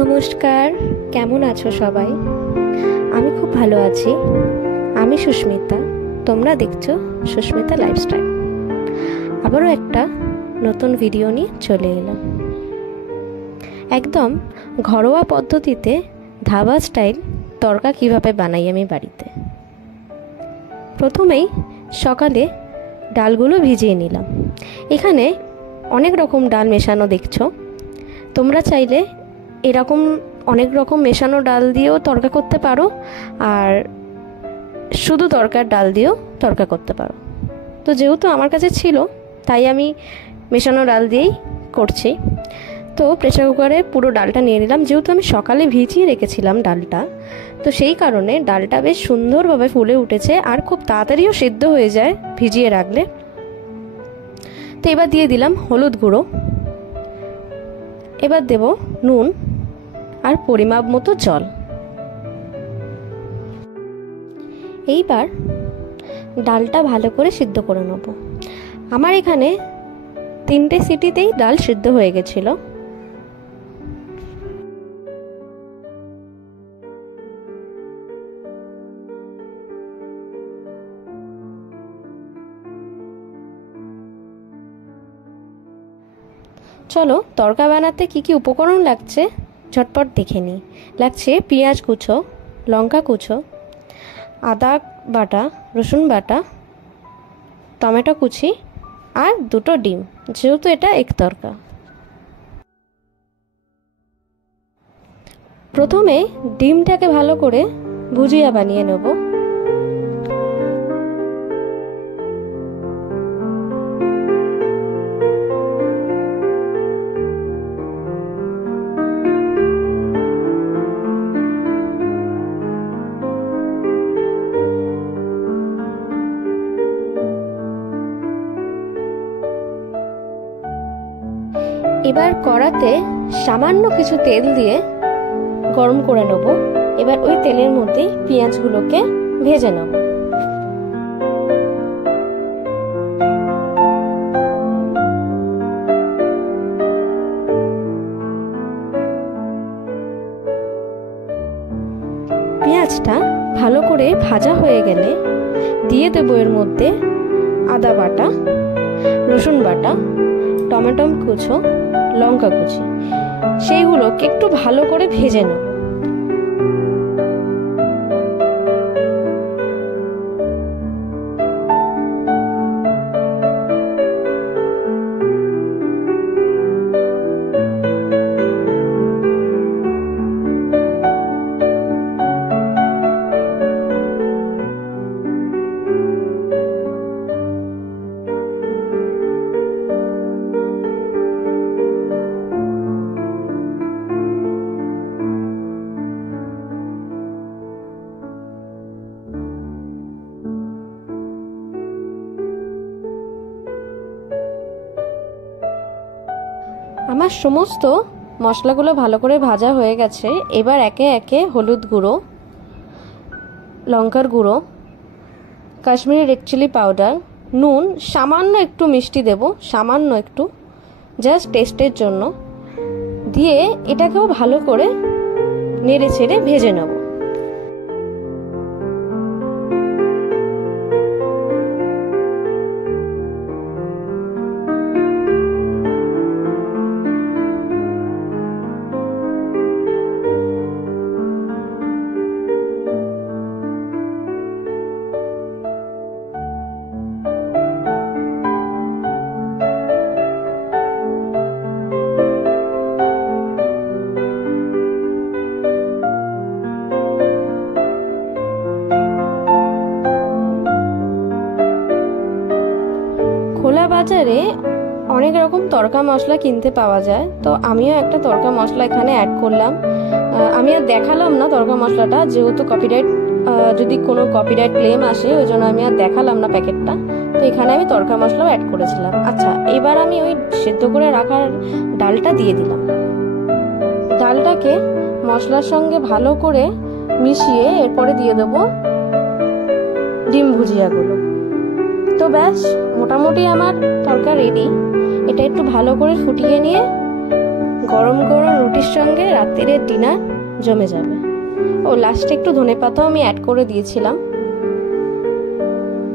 নমস্কার, কেমন আছো সবাই? আমি খুব ভালো আছি। আমি সুস্মিতা, তোমরা দেখছো সুস্মিতা লাইফস্টাইল। আবারও একটা নতুন ভিডিও নিয়ে চলে এলাম। একদম ঘরোয়া পদ্ধতিতে ধাবা স্টাইল তড়কা কিভাবে বানাই আমি বাড়িতে। প্রথমেই সকালে ডালগুলো ভিজিয়ে নিলাম। এখানে অনেক রকম ডাল মেশানো দেখছো। তোমরা চাইলে এরকম অনেক রকম মেশানো ডাল দিয়েও তড়কা করতে পারো, আর শুধু তড়কার ডাল দিয়েও তড়কা করতে পারো। তো যেহেতু আমার কাছে ছিল, তাই আমি মেশানো ডাল দিয়েই করছি। তো প্রেসার কুকারে পুরো ডালটা নিয়ে নিলাম। যেহেতু আমি সকালে ভিজিয়ে রেখেছিলাম ডালটা, তো সেই কারণে ডালটা বেশ সুন্দরভাবে ফুলে উঠেছে আর খুব তাড়াতাড়িও সেদ্ধ হয়ে যায় ভিজিয়ে রাখলে। তো এবার দিয়ে দিলাম হলুদ গুঁড়ো, এবার দেব নুন আর পরিমাপ মতো জল। এইবার ডালটা ভালো করে সিদ্ধ করে নেব। আমার এখানে 3টে সিটিতেই ডাল সিদ্ধ হয়ে গেছিল। চলো তড়কা বানাতে কি কি উপকরণ লাগছে ঝটপট দেখে নিই। লাগছে পেঁয়াজ কুচো, লঙ্কা কুচো, আদা বাটা, রসুন বাটা, টমেটো কুচি আর 2টো ডিম, যেহেতু এটা এক তড়কা। প্রথমে ডিমটাকে ভালো করে ভুজিয়া বানিয়ে নেব। এবার কড়াতে সামান্য কিছু তেল দিয়ে গরম করে নেব। এবার ওই তেলের মধ্যেই পেঁয়াজগুলোকে ভেজে নেব। পেঁয়াজটা ভালো করে ভাজা হয়ে গেলে দিয়ে দেব এর মধ্যে আদা বাটা, রসুন বাটা, টমেটো কুচো, লঙ্কা কুচি। সেইগুলোকে একটু ভালো করে ভেজে নেব। আমার সমস্ত মশলাগুলো ভালো করে ভাজা হয়ে গেছে। এবার একে একে হলুদ গুঁড়ো, লঙ্কার গুঁড়ো, কাশ্মীরি রেড চিলি পাউডার, নুন, সামান্য একটু মিষ্টি দেব, সামান্য একটু, জাস্ট টেস্টের জন্য দিয়ে এটাকেও ভালো করে নেড়ে ছেড়ে ভেজে নেব। খোলা বাজারে অনেক রকম তড়কা মশলা কিনতে পাওয়া যায়, তো আমিও একটা তড়কা মশলা এখানে অ্যাড করলাম। আমি আর দেখালাম না তড়কা মশলাটা, যেহেতু কপিরাইট, যদি কোনো কপিরাইট ক্লেম আসে, ওই জন্য আমি আর দেখালাম না প্যাকেটটা। তো এখানে আমি তড়কা মশলাও অ্যাড করেছিলাম। আচ্ছা, এবার আমি ওই সেদ্ধ করে রাখার ডালটা দিয়ে দিলাম। ডালটাকে মশলার সঙ্গে ভালো করে মিশিয়ে এরপরে দিয়ে দেবো ডিম ভুজিয়াগুলো। তো ব্যাস, মোটামুটি আমার তড়কা রেডি। এটা একটু ভালো করে ফুটিয়ে নিয়ে গরম গরম রুটির সঙ্গে রাত্রের ডিনার জমে যাবে। ও লাস্টে একটু ধনেপাতাও আমি অ্যাড করে দিয়েছিলাম,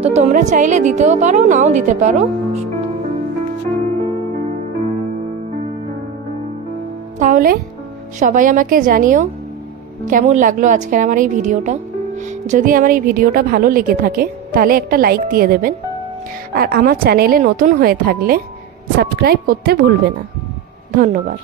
তো তোমরা চাইলে দিতেও পারো, নাও দিতে পারো। তাহলে সবাই আমাকে জানিও কেমন লাগলো আজকের আমার এই ভিডিওটা। যদি আমার এই ভিডিওটা ভালো লেগে থাকে তাহলে একটা লাইক দিয়ে দেবেন, আর আমার চ্যানেলে নতুন হয়ে থাকলে সাবস্ক্রাইব করতে ভুলবে না। ধন্যবাদ।